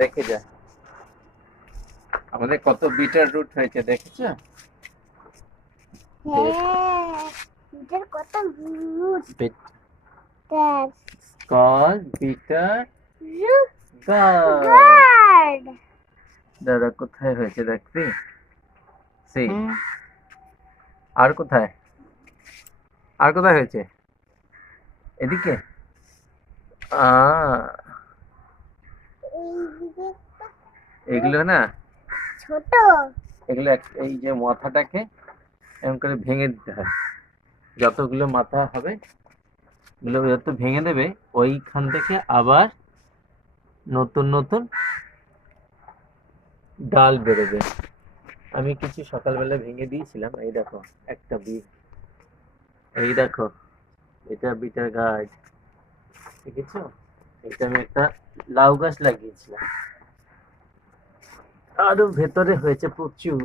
দেখে যা আমাদের কত বিটার রুট হয়েছে দেখেছো? হ্যাঁ, এটার কত root Bit that called bitter root gourd. Gourd. দাদা কোথায় হয়েছে দেখবি? সেই আর কোথায়? আর কোথায় হয়েছে? এদিকে? এইদিকে এগুলো না, ছোট। এগুলো এই যে মাথাটাকে এরকম করে ভেঙে দিতে হয়। যতগুলো মাথা হবে এগুলো যত ভেঙে দেবে ওইখান থেকে আবার নতুন নতুন ডাল বেরোবে। আমি কিছু সকালবেলা ভেঙে দিয়েছিলাম, এই দেখো একটা বীজ, এই দেখো এটা বিটার গাছ, দেখেছো? এটা আমি একটা লাউ গাছ লাগিয়েছিলাম, আরো ভেতরে হয়েছে প্রচুর।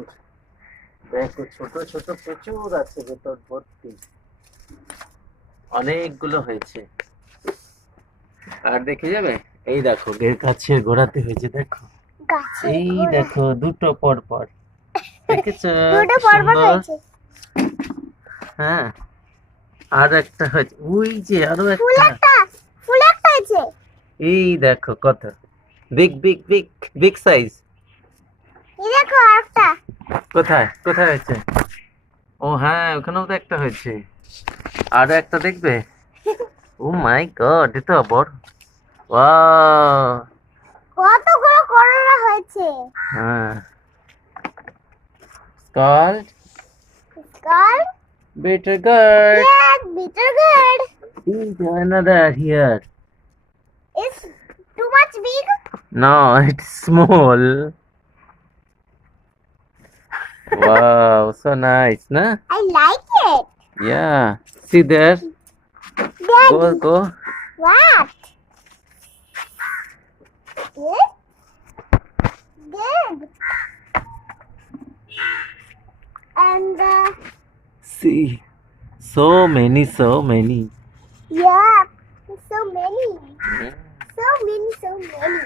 দেখো ছোট ছোট প্রচুর আছে ভেতর ভর্তি, অনেকগুলো হয়েছে। আর দেখে যাবে, এই দেখো গাছের গোড়াতে হয়েছে, দেখো গাছের এই গোড়ায় দেখো দুটো পর পর, দেখেছো? দুটো কি পরপর সুন্দর। হয়েছে। হ্যাঁ, আর একটা হয়েছে, ওই যে আরো ফুল একটা। একটা, ফুল একটা হয়েছে। এই দেখো কত big big big big size. এই দেখো আরেকটা। কোথায় কোথায় হয়েছে? ও হ্যাঁ, ওখানেও তো একটা হয়েছে, আরো একটা দেখবে। ও মাই গড, এটা বড়। ওয়াও। কতগুলো করলা হয়েছে। হ্যাঁ, called Called bitter gourd. yeah, bitter gourd. Is another here? It's too much big. No, it's small. Wow, so nice, na? I like it. Yeah. See there? Go, Daddy, go. what? Good. Good. And See, so many, so many. yeah, so many, so many, so many.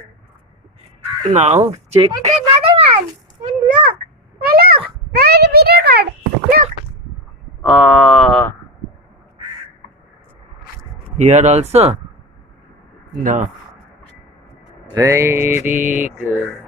Now check. There's another one. And look, hey look, there is a bitter gourd. Look. Here also? No. Very good.